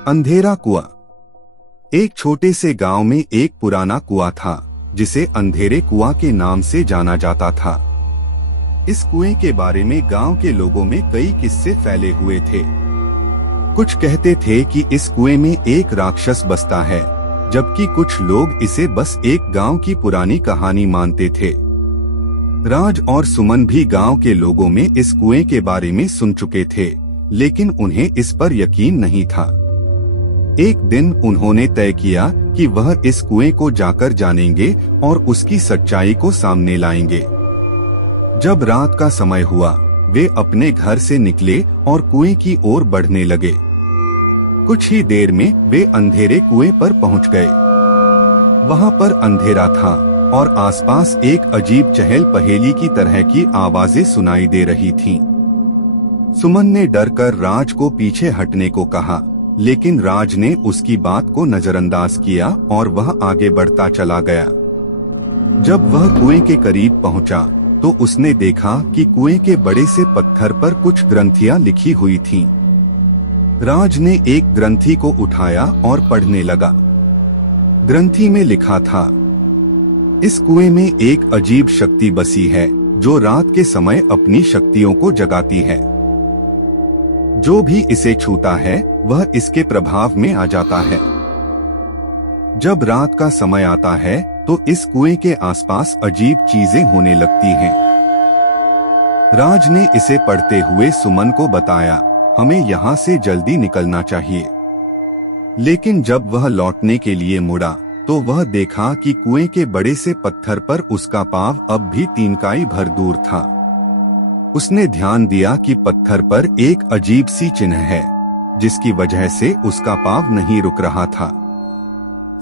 अंधेरा कुआं। एक छोटे से गांव में एक पुराना कुआं था जिसे अंधेरे कुआं के नाम से जाना जाता था। इस कुएं के बारे में गांव के लोगों में कई किस्से फैले हुए थे। कुछ कहते थे कि इस कुएं में एक राक्षस बसता है, जबकि कुछ लोग इसे बस एक गांव की पुरानी कहानी मानते थे। राज और सुमन भी गांव के लोगों में इस कुएं के बारे में सुन चुके थे, लेकिन उन्हें इस पर यकीन नहीं था। एक दिन उन्होंने तय किया कि वह इस कुएं को जाकर जानेंगे और उसकी सच्चाई को सामने लाएंगे। जब रात का समय हुआ, वे अपने घर से निकले और कुएं की ओर बढ़ने लगे। कुछ ही देर में वे अंधेरे कुएं पर पहुंच गए। वहां पर अंधेरा था और आसपास एक अजीब चहल पहेली की तरह की आवाजें सुनाई दे रही थीं। सुमन ने डरकर राज को पीछे हटने को कहा, लेकिन राज ने उसकी बात को नजरअंदाज किया और वह आगे बढ़ता चला गया। जब वह कुएं के करीब पहुंचा, तो उसने देखा कि कुएं के बड़े से पत्थर पर कुछ ग्रंथियां लिखी हुई थीं। राज ने एक ग्रंथि को उठाया और पढ़ने लगा। ग्रंथि में लिखा था, इस कुएं में एक अजीब शक्ति बसी है जो रात के समय अपनी शक्तियों को जगाती है। जो भी इसे छूता है वह इसके प्रभाव में आ जाता है। जब रात का समय आता है तो इस कुएं के आसपास अजीब चीजें होने लगती हैं। राज ने इसे पढ़ते हुए सुमन को बताया, हमें यहाँ से जल्दी निकलना चाहिए। लेकिन जब वह लौटने के लिए मुड़ा, तो वह देखा कि कुएं के बड़े से पत्थर पर उसका पाँव अब भी 3 काई भर दूर था। उसने ध्यान दिया कि पत्थर पर एक अजीब सी चिन्ह है, जिसकी वजह से उसका पाँव नहीं रुक रहा था।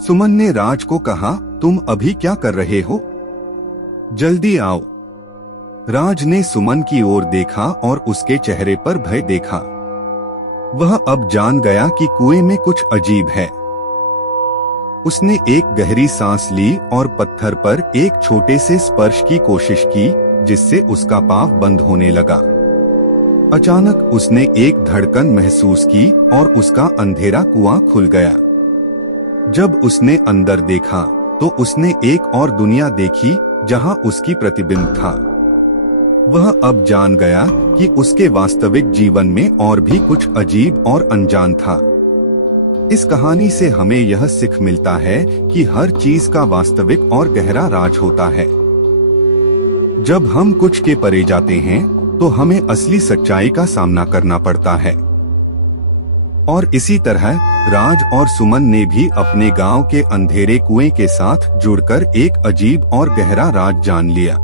सुमन ने राज को कहा, तुम अभी क्या कर रहे हो? जल्दी आओ। राज ने सुमन की ओर देखा और उसके चेहरे पर भय देखा। वह अब जान गया कि कुएं में कुछ अजीब है। उसने एक गहरी सांस ली और पत्थर पर एक छोटे से स्पर्श की कोशिश की, जिससे उसका पाँव बंद होने लगा। अचानक उसने एक धड़कन महसूस की और उसका अंधेरा कुआं खुल गया। जब उसने अंदर देखा, तो उसने एक और दुनिया देखी जहां उसकी प्रतिबिंब था। वह अब जान गया कि उसके वास्तविक जीवन में और भी कुछ अजीब और अनजान था। इस कहानी से हमें यह सीख मिलता है कि हर चीज का वास्तविक और गहरा राज होता है। जब हम कुछ के परे जाते हैं, तो हमें असली सच्चाई का सामना करना पड़ता है। और इसी तरह राज और सुमन ने भी अपने गांव के अंधेरे कुएं के साथ जुड़कर एक अजीब और गहरा राज जान लिया।